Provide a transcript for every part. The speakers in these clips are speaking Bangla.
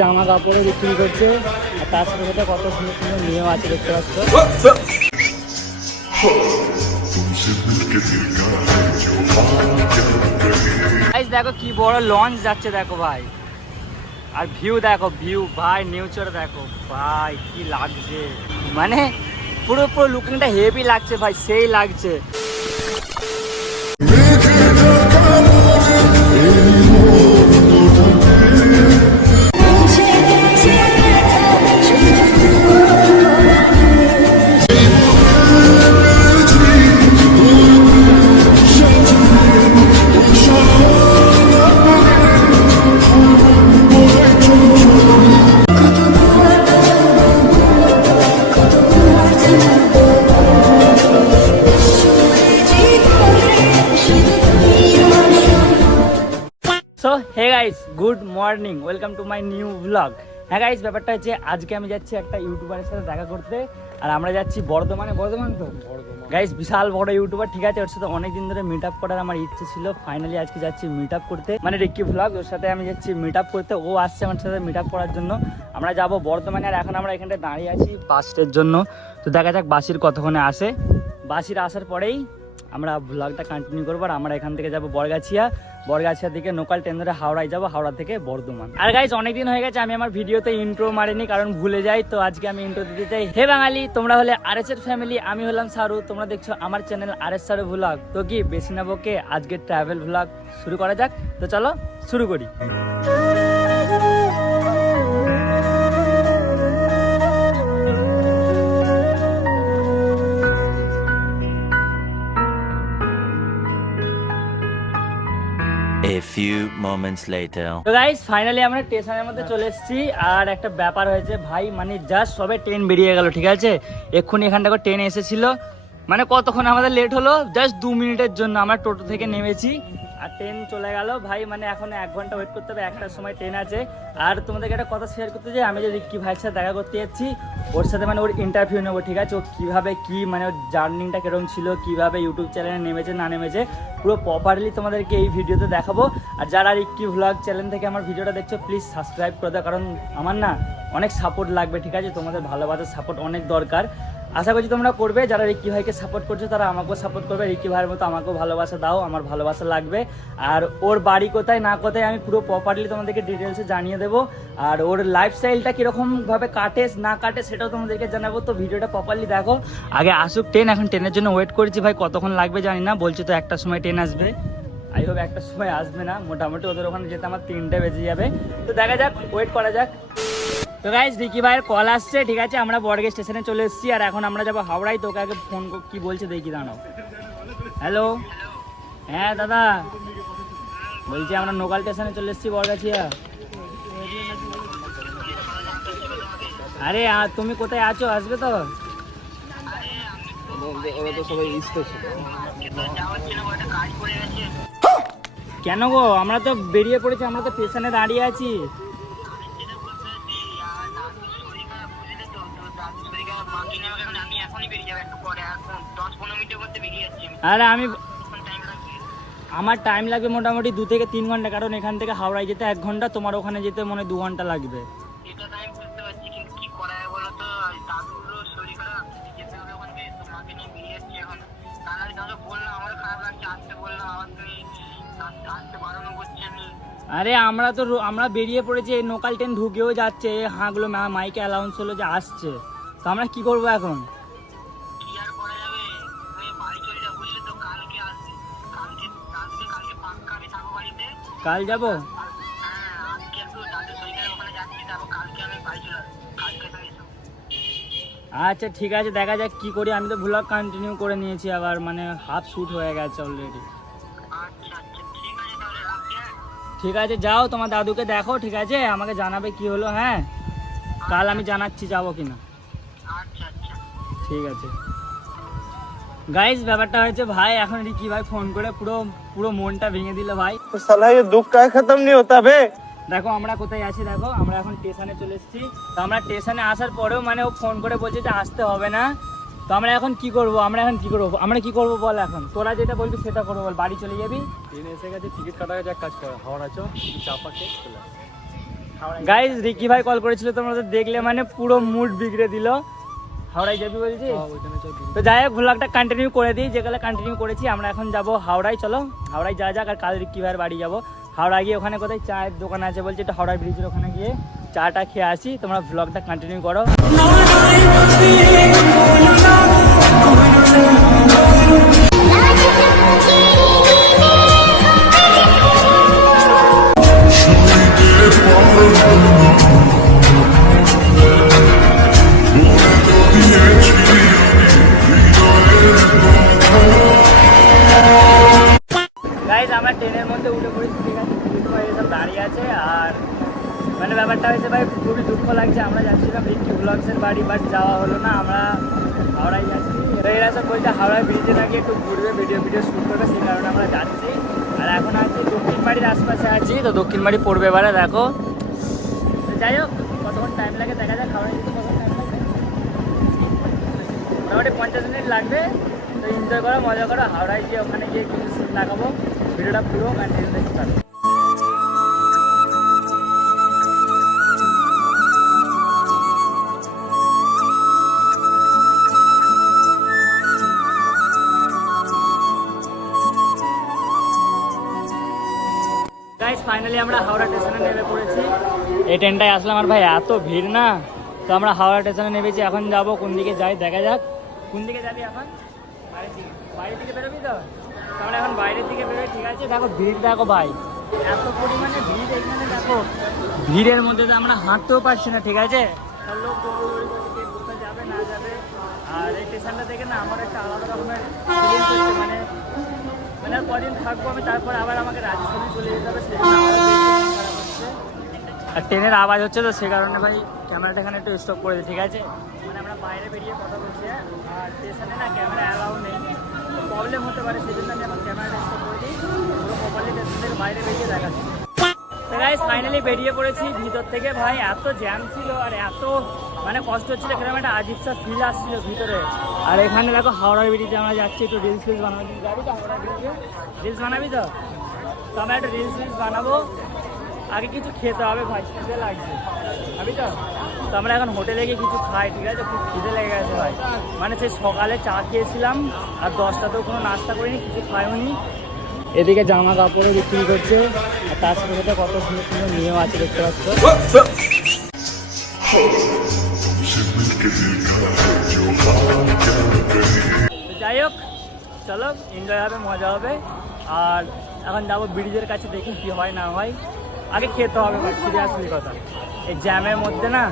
জামা কাপড়ে বিক্রি করছে। আর তার সাথে সাথে কত সুন্দর সুন্দর নিয়ম আছে দেখতে পাচ্ছ। দেখো কি বড় লঞ্চ যাচ্ছে দেখো ভাই। আর ভিউ দেখো ভিউ ভাই নেচার দেখো। ভাই, কি লাগছে। মানে পুরো পুরো লুকিংটা হেভি লাগছে ভাই, সেই লাগছে। Welcome to my new blog হ্যাঁ গাইস ব্যাপারটা হচ্ছে আজকে আমি যাচ্ছি একটা ইউটিউবারের সাথে দেখা করতে আর আমরা যাচ্ছি বর্ধমানে। বর্ধমান তো? গাইস বিশাল বড় ইউটিউবার ঠিক আছে ওর সাথে অনেকদিন ধরে মিট আপ করার আমার ইচ্ছে ছিল। ফাইনালি আজকে যাচ্ছি মিট আপ করতে। মানে রিক্কি ব্লগ ওর সাথে আমি যাচ্ছি মিট আপ করতে। ও আসছে আমার সাথে মিট আপ করার জন্য। আমরা যাব বর্ধমানে আর এখন আমরা এখানটায় দাঁড়িয়ে আছি বাসের জন্য। তো দেখা যাক বাসির কতক্ষণে আসে। বাসির আসার পরেই আমরা ব্লগটা কন্টিনিউ করব আর আমরা এখান থেকে যাব বরগাছিয়া। বরগাছিয়া থেকে লোকাল ট্রেন ধরে হাওড়ায় যাব, হাওড়া থেকে বর্ধমান। আর গাইজ অনেকদিন হয়ে গেছে, আমি আমার ভিডিওতে ইন্ট্রো মারিনি, কারণ ভুলে যাই, তো আজকে আমি ইন্ট্রো দিতে চাই। হে বাঙালি, তোমরা হলে আর এস এর ফ্যামিলি আমি হলাম সারু, তোমরা দেখছ আমার channel R S Saru vlog তো কি, বেশি না বকে আজকে ট্রাভেল ভ্লগ শুরু করা যাক। তো চলো, শুরু করি। A few moments later. তো গাইস ফাইনালি আমরা স্টেশনের মধ্যে চলে এসেছি। আর একটা ব্যাপার হয়েছে, ভাই মানে জাস্ট সবে ট্রেন বেরিয়ে গেল, ঠিক আছে? এক্ষুনি এখান থেকে ট্রেন এসেছিল। মানে কতক্ষণ আমাদের লেট হলো? জাস্ট দু মিনিটের জন্য আমরা টোটো থেকে নেমেছি। ট্রেন চলে গেল। ভাই মানে এখন এক ঘণ্টা ওয়েট করতে হবে একটার সময় ট্রেন আছে। আর তোমাদেরকে একটা কথা শেয়ার করতে চাই, আমি যে রিক্কি ভাইয়ের সাথে দেখা করতে যাচ্ছি, ওর সাথে মানে ওর ইন্টারভিউ নেব, ঠিক আছে? ও কীভাবে কী মানে ওর জার্নিংটা কীরকম ছিল, কীভাবে ইউটিউব চ্যানেলে নেমেছে, না নেমেছে, পুরো প্রপারলি তোমাদেরকে এই ভিডিওতে দেখাবো। আর যারা রিক্কি ভ্লগ চ্যানেল থেকে আমার ভিডিওটা দেখছ প্লিজ সাবস্ক্রাইব করে দাও, কারণ আমার না অনেক সাপোর্ট লাগবে, ঠিক আছে? তোমাদের ভালোবাসার সাপোর্ট অনেক দরকার। আশা করছি তোমরা করবে। যারা রিক্কি ভাইকে সাপোর্ট করছ, তারা আমাকেও সাপোর্ট করবে। রিক্কি ভাইয়ের মতো আমাকেও ভালোবাসা দাও, আমার ভালোবাসা লাগবে। আর ওর বাড়ি কোথায়, না কোথায়, আমি পুরো প্রপারলি তোমাদেরকে ডিটেলসে জানিয়ে দেবো। আর ওর লাইফস্টাইলটা কীরকমভাবে কাটে, না কাটে, সেটাও তোমাদেরকে জানাব। তো ভিডিওটা প্রপারলি দেখো। আগে আসুক ট্রেন এখন ট্রেনের জন্য ওয়েট করেছি। ভাই, কতক্ষণ লাগবে জানি না। বলছে তো একটা সময় ট্রেন আসবে। আই হোপ একটা সময় আসবে না। মোটামুটি ওদের ওখানে যেতে আমার তিনটে বেজে যাবে। তো দেখা যাক ওয়েট করা যাক। তো গাইজ রিকি ভাইয়ের কল আসছে, ঠিক আছে? আমরা বড়গে স্টেশনে চলে এসেছি, আর এখন আমরা যাব হাওড়ায়। তোকে আগে ফোন কি বলছে দেখি দাঁড়াও। হ্যালো হ্যাঁ দাদা। বলছি আমরা নোকাল স্টেশনে চলে এসেছি বড়গাছিয়া আরে তুমি কোথায় আছো? আসবে তো? কেন গো? আমরা তো বেরিয়ে পড়েছি, আমরা তো স্টেশনে দাঁড়িয়ে আছি। আরে আমি আমার টাইম লাগবে মোটামুটি দু থেকে তিন ঘণ্টা কারণ এখান থেকে হাওড়ায় যেতে এক ঘণ্টা তোমার ওখানে যেতে মনে হয় দু ঘণ্টা লাগবে। আরে আমরা তো আমরা বেরিয়ে পড়েছি এই লোকাল ট্রেন ঢুকেও যাচ্ছে হাঁগুলো মাইকে অ্যালাউন্স হলো যে আসছে। তো আমরা কি করব এখন? তুমি যাব? আচ্ছা ঠিক আছে দেখা যাক কি করি। আমি তো ভ্লগ কন্টিনিউ করে নিয়েছি আবার মানে হাফ শুট হয়ে গেছে অলরেডি আছে ঠিক আছে যাও তোমার দাদুকে দেখো ঠিক আছে? আমাকে জানাবে কি হলো হ্যাঁ? কাল আমি জানাচ্ছি যাব কিনা। আচ্ছা আচ্ছা। ঠিক আছে। গাইজ ব্যাপারটা হয়েছে ভাই এখন রিকি ভাই ফোন করে পুরো পুরো মনটা ভেঙে দিল ভাই तो साला ये दुख का खत्म नहीं होता बे দেখো আমরা কোথায় আছি দেখো আমরা এখন স্টেশনে চলে এসেছি তো আমরা স্টেশনে আসার পরেও মানে ও ফোন করে বলছে যে আসতে হবে না তো আমরা এখন কি করব আমরা এখন কি করব আমরা কি করব বল এখন তোরা যেটা বলবি সেটা করবো বল বাড়ি চলে যাবি ট্রেন এসে গেছে টিকিট কাটা গেছে এক কাজ কর হাওড়া চো চাপাকে চলে আস। গাইজ রিকি ভাই কল করেছিল তোমরা তো দেখলে মানে পুরো মুড বিগড়ে দিল হাওড়ায় যাবি বলছি তো যাই হোক ভ্লগটা কন্টিনিউ করে দিই। যেগুলো কন্টিনিউ করেছি আমরা এখন যাব হাওড়ায়। চলো হাওড়ায় যা যাক আর কাল ভাইয়ের বাড়ি যাব। হাওড়া গিয়ে ওখানে কোথায় চায়ের দোকান আছে বলছি একটু হাওড়া ব্রিজের ওখানে গিয়ে চাটা খেয়ে আসি। তোমরা ভ্লগটা কন্টিনিউ করো। গাইজ নাকি একটু ঘুরবে ভিডিও ভিডিও শ্যুট করবে সেই কারণে আমরা যাচ্ছি। আর এখন আছি দক্ষিণ বাড়ির আশপাশে আছি। তো দক্ষিণ বাড়ি পড়বে এবারে দেখো। তো যাই হোক কতক্ষণ টাইম লাগে দেখা যায় হাওড়ায় কিন্তু কতক্ষণ টাইম লাগে। মোটামুটি পঞ্চাশ মিনিট লাগবে। তো এনজয় করো মজা করো হাওড়ায় গিয়ে ওখানে গিয়ে জিনিস সিন লাগাবো। ভিডিওটা পুরো কন্টিনিউ দেখতে থাকো। গাইস ফাইনালি আমরা হাওড়া স্টেশনে নেমে পড়েছি। এই ট্রেনটায় আসলাম আর ভাই, এত ভিড় না? তো আমরা হাওড়া স্টেশনে নেমেছি, এখন যাব কোন দিকে যাই, দেখা যাক। কোন দিকে যাবি এখন? বাইরের দিকে। বেরোবি তো? আমরা এখন বাইরের দিকে বেরোই, ঠিক আছে? দেখো ভিড়, দেখো ভাই। এত পরিমাণে ভিড় এখানে দেখো। ভিড়ের মধ্যে তো আমরা হাঁটতেও পারছি না, ঠিক আছে? লোক যাবে, না যাবে? আর স্টেশনটা দেখে না, আমার একটা আলাদা রকমের ফিলিংস হচ্ছে মানে মানে আর কদিন থাকব আমি তারপর আবার আমাকে রাজস্থানে চলে যেতে হবে আরও ট্রেনের আওয়াজ হচ্ছে তো সে কারণে ভাই ক্যামেরাটা এখানে একটু স্টপ করে দিই ঠিক আছে? মানে আমরা বাইরে বেরিয়ে কথা বলছি হ্যাঁ? আর স্টেশনে না ক্যামেরা অ্যালাউ নেই প্রবলেম হতে পারে সেই জন্য আমি আমার ক্যামেরাটা স্টপ করে দিই পুরো প্রপারলি স্টেশন থেকে বাইরে বেরিয়ে দেখাচ্ছি। তো গাইস ফাইনালি বেরিয়ে পড়েছি ভিতর থেকে। ভাই এত জ্যাম ছিল আর এত মানে কষ্ট হচ্ছিল এখানে একটা আজিব সা ফিল আসছিল ভিতরে। আর এখানে দেখো হাওড়ার ব্রিজে আমরা যাচ্ছি, একটু রিলস ফিলস বানাবো। তো ব্রিজে রিলস বানাবি তো? তো আমরা একটা রিলস ফিলস বানাবো। আগে কিছু খেতে হবে ভাই, খিদে লাগছে। ভাবি তো? তো আমরা এখন হোটেলে গিয়ে কিছু খাই, ঠিক আছে? খুব খিদে লেগে গেছে ভাই। মানে সেই সকালে চা খেয়েছিলাম, আর দশটাতেও কোনো নাস্তা করিনি, কিছু খাইনি এদিকে জামা কাপড়ও বিক্রি করছে, আর তার সাথে সাথে কত সুন্দর সুন্দর নিয়ম আছে দেখতে পাচ্ছ। তো যাই হোক, চলো এনজয় হবে, মজা হবে। আর এখন যাব ব্রিজের কাছে, দেখি কি হয়, না হয়। আগে খেতে হবে সিরিয়াসলি কথা। এই জ্যামের মধ্যে না,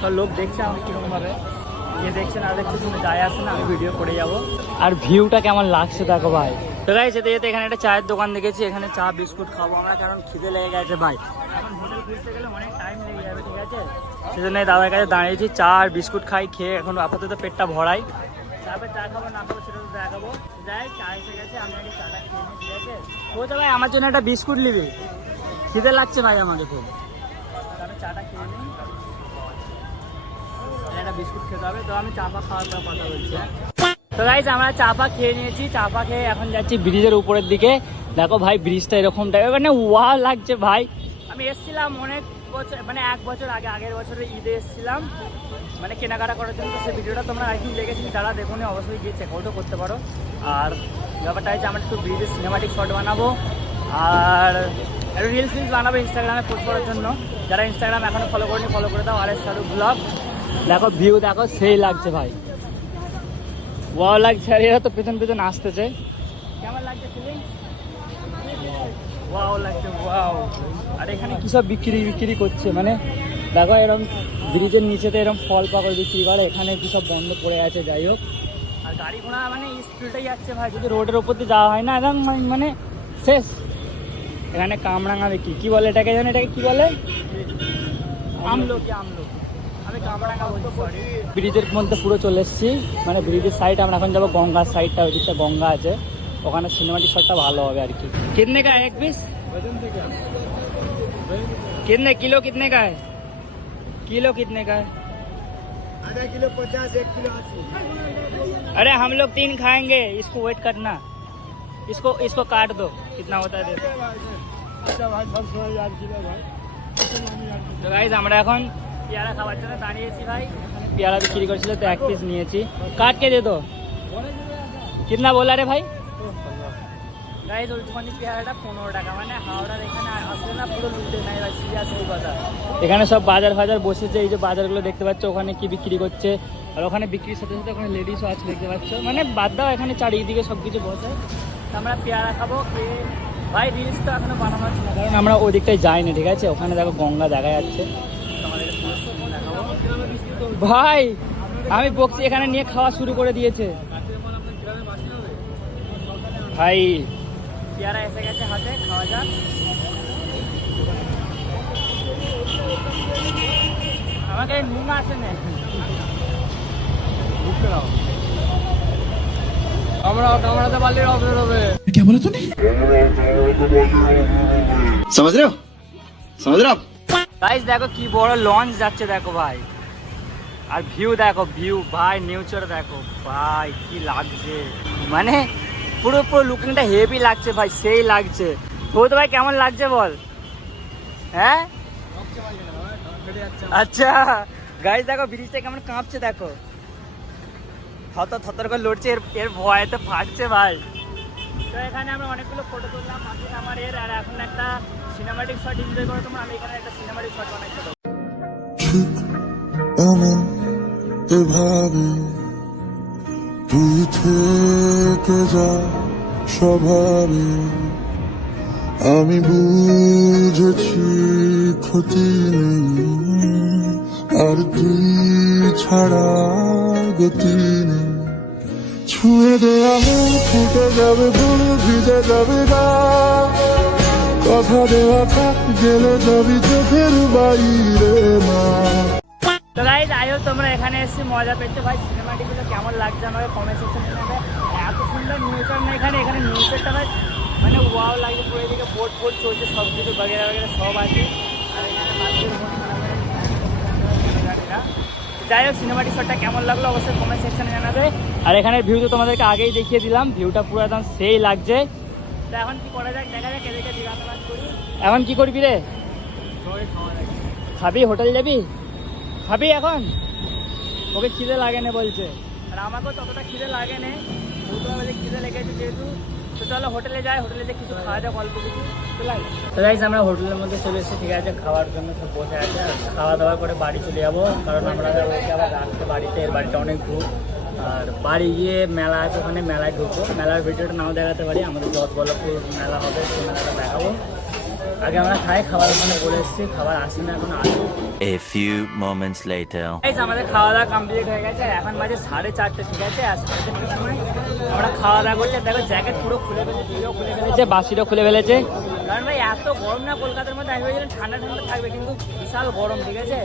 সব লোক দেখছে আমাকে কীরকমভাবে। যে দেখছে, না দেখছে, কিন্তু যাই আসে না, আমি ভিডিও করে যাব। আর ভিউটা কেমন লাগছে দেখো ভাই। তো গাই যেতে যেতে এখানে একটা চায়ের দোকান দেখেছি, এখানে চা, বিস্কুট খাব আমরা, কারণ খিদে লেগে গেছে ভাই। সেজন্য দাদার কাছে দাঁড়িয়েছি, চা আর বিস্কুট খাই, খেয়ে এখন আপাতত পেটটা ভরাই। চা খাব চা খেয়ে ও ভাই, আমার জন্য একটা বিস্কুট নিবি। খিদে লাগছে ভাই আমাকে খুব। একটা বিস্কুট খেতে হবে। তো আমি খাওয়ার কথা বলছি? তো গাইজ আমরা চাপা খেয়ে নিয়েছি। চাপা খেয়ে এখন যাচ্ছি ব্রিজের উপরের দিকে। দেখো ভাই, ব্রিজটা এরকম টাইপের মানে ওয়া লাগছে ভাই। আমি এসেছিলাম অনেক বছর মানে এক বছর আগে, আগের বছরে ঈদে এসেছিলাম। মানে কেনাকাটা করার জন্য। সেই ভিডিওটা তোমরা থিঙ্ক দেখেছি যারা দেখুন অবশ্যই গিয়ে চেক আউটও করতে পারো। আর ব্যাপারটা হচ্ছে, আমরা একটু ব্রিজের সিনেমাটিক শট বানাবো। আর একটু রিলস ফিলস বানাবো ইনস্টাগ্রামে পোস্ট করার জন্য। যারা ইনস্টাগ্রাম এখনও ফলো করেনি ফলো করে দাও আর এস শাহরুখ ব্লগ দেখো ভিউ দেখো সেই লাগছে ভাই। ওয়াও লাগছে। আর এরা তো পেছন পেছন আসতেছে। কেমন লাগছে ফিলিং ওয়াও লাগছে ওয়াও আর এখানে কি সব বিক্রি বিক্রি করছে? মানে দেখো এরকম ব্রিজের নিচেতে এরকম ফল পাকড় বিক্রি করে, এখানে কি সব বন্ধ পড়ে আছে, যাই হোক। আর গাড়ি ঘোড়া মানে স্পিডে যাচ্ছে ভাই, যদি রোডের ওপর দিয়ে যাওয়া হয় না, একদম, মানে- মানে শেষ। এখানে কামরাঙা বিক্রি। কি বলে এটাকে জানো এটাকে কি বলে? আমলকি আমলকি। ব্রিজের মধ্যে পুরো চলে এসেছি। মানে ব্রিজের সাইড আমরা এখন যাব গঙ্গার সাইডটা ওই দিকটা গঙ্গা আছে। ওখানে সিনেমাটিক শটটা ভালো হবে আর কি कितने का है एक पीस कितने किलो कितने का है किलो कितने का है आधा किलो पचास एक किलो अस्सी अरे हम लोग तीन खाएंगे इसको वेट करना इसको इसको काट दो कितना होता है देखो अच्छा भाई सब सौ हजार किलो भाई তো গাইজ আমরা এখন পেয়ারা খাওয়ার জন্য দাঁড়িয়েছি ভাই এখানে পেয়ারা বিক্রি করছিল তো এক পিস নিয়েছি কাট কে দে তো কিতনা বলা রে ভাই গাইজ ওইটুখানি পেয়ারাটা পনেরো টাকা। মানে হাওড়ার এখানে আসলে না পুরো লুটে নাই ভাই সিরিয়াস এই কথা এখানে সব বাজার ফাজার বসেছে এই যে বাজারগুলো দেখতে পাচ্ছ ওখানে কি বিক্রি করছে। আর ওখানে বিক্রির সাথে সাথে ওখানে লেডিসও আছে দেখতে পাচ্ছ। মানে বাদ দাও এখানে চারিদিকে সব কিছু বসে আমরা পেয়ারা খাব খেয়ে ভাই রিলস তো এখনও বানানো হচ্ছে না। কারণ আমরা ওই দিকটায় যাইনি ঠিক আছে? ওখানে দেখো গঙ্গা দেখা যাচ্ছে। ভাই আমি বক্সি এখানে নিয়ে খাওয়া শুরু করে দিয়েছে। ভাই পেয়ারা এসে গেছে হাতে খাওয়া যাক আমাকে নুন আসে না আমরা কামড়াতে পারলে হবে হবে समझ रहे हो समझ रहे हो आप গাইস দেখো কি বড় লঞ্চ যাচ্ছে দেখো ভাই আর ভিউ দেখো ভিউ ভাই নেচার দেখো ভাই কি লাগছে মানে পুরো পুরো লুকিংটা হেভি লাগছে ভাই সেই লাগছে। তো ভাই কেমন লাগছে বল? হ্যাঁ? আচ্ছা গাইস দেখো ব্রিজটা কেমন কাঁপছে দেখো। থতর থতর করে লড়ছে এর এর ভয়ে তো ফাটছে ভাই। তো এখানে আমরা অনেকগুলো ফটো তুললাম মাসুদ আমার এর আর এখন একটা সিনেমাটিক শট এনজয় করো তোমরা আমি এখানে একটা সিনেমাটিক শট দেবো এমন এভাবে থেকে যা স্বভাবে আমি বুঝেছি ক্ষতি নেই, আর তুই ছাড়া গতি নেই। ছুঁয়ে দেওয়া মন ফুটে যাবে ফুল ভিজে যাবে গা। কথা দেওয়া থাক, গেলে যাবি চোখের বাইরে মা। তো গাইজ আই হোপ তোমরা এখানে এসে মজা পেয়েছ। ভাই সিনেমাটিগুলো কেমন লাগছে আমাকে কমেন্ট সেকশনে জানাবে। এত সুন্দর নেচার না এখানে এখানে নেচারটা ভাই মানে ওয়াও লাগছে। পুরো এদিকে বোট ফোট চলছে সব কিছু বাগেরা বাগেরা সব আছে। আর এখানে। যাই হোক সিনেমাটিক শটটা কেমন লাগল অবশ্যই কমেন্ট সেকশনে জানাবে। আর এখানের ভিউ তো তোমাদেরকে আগেই দেখিয়ে দিলাম। ভিউটা পুরো একদম সেই লাগছে। তো এখন কি করা যাক? দেখা যাক এদেরকে করি এখন কি করবি রে? খাবি? হোটেল যাবি? খাবি এখন? ওকে খিদে লাগে না বলছে। আর আমাকেও ততটা খিদে লাগে না যে খিদে লেগেছে যেহেতু তো চলো হোটেলে যাই হোটেলে যে কিছু খাওয়া যাক অল্প কিছু। তো গাইজ আমরা হোটেলের মধ্যে চলে এসেছি ঠিক আছে খাওয়ার জন্য সব বসে আছে। আর খাওয়া দাওয়া করে বাড়ি চলে যাব কারণ আমরা ওকে আবার রাখতে বাড়িতে এর বাড়িটা অনেক দূর। আর বাড়ি গিয়ে মেলা আছে ওখানে মেলায় ঢুকবো। মেলার ভিডিওটা নাও দেখাতে পারি আমাদের মেলা হবে সেই মেলাটা দেখাবো। আগে আমরা খাই খাবার ওখানে বলে এসেছি খাবার আসে না এখন আসবে A few moments later. Guys, আমাদের খাওয়া দাওয়া কমপ্লিট হয়ে গেছে এখন বাজে সাড়ে চারটে ঠিক আছে? আর সাড়ে চারটের সময় আমরা খাওয়া দাওয়া করছি দেখো জ্যাকেট পুরো খুলে ফেলেছে খুলে ফেলেছে। বাসিরও খুলে ফেলেছে। কারণ ভাই এত গরম না কলকাতার মধ্যে আমি ভেবেছিলাম ঠান্ডা ঠান্ডা থাকবে কিন্তু বিশাল গরম ঠিক আছে?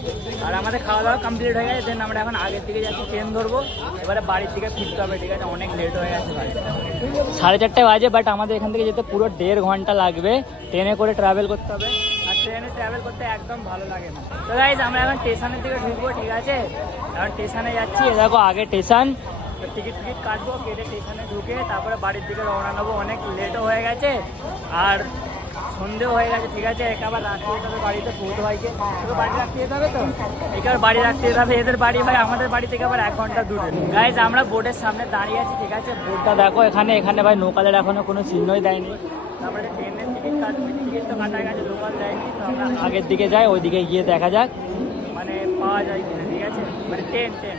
আর আমাদের খাওয়া দাওয়া কমপ্লিট হয়ে গেছে দেন আমরা এখন আগের দিকে যাচ্ছি ট্রেন ধরবো। এবারে বাড়ির দিকে ফিরতে হবে ঠিক আছে? অনেক লেট হয়ে গেছে সাড়ে চারটে বাজে বাট আমাদের এখান থেকে যেতে পুরো দেড় ঘণ্টা লাগবে। ট্রেনে করে ট্রাভেল করতে হবে। ট্রাভেল করতে একদম ভালো লাগে না। তো গাইজ আমরা এখন স্টেশনের দিকে ঢুকবো, ঠিক আছে? এখন স্টেশনে যাচ্ছি দেখো আগে স্টেশন টিকিট টিকিট কাটবো, কেটে স্টেশনে ঢুকে তারপরে বাড়ির দিকে রওনা নেব। অনেক লেটও হয়ে গেছে, আর সন্ধেও হয়ে গেছে, ঠিক আছে? একে আবার রাখতে যেতে হবে বাড়িতে পৌঁছ ভাইকে। তোকে বাড়ি রাখতে যেতে হবে তো? একে আবার বাড়ি রাখতে যেতে হবে, এদের বাড়ি ভাই, আমাদের বাড়ি থেকে আবার এক ঘণ্টা দূরে। গাইজ আমরা বোর্ডের সামনে দাঁড়িয়ে আছি, ঠিক আছে? বোর্ডটা দেখো এখানে এখানে ভাই নৌকাদের এখনও কোনো চিহ্নই দেয়নি। তারপরে ট্রেনের টিকিট কাট টিকিট তো কাটা গেছে লোকাল দেয়নি তো আমরা আগের দিকে যাই, ওইদিকে গিয়ে দেখা যাক। মানে পাওয়া যায় কিনা, ঠিক আছে? মানে ট্রেন ট্রেন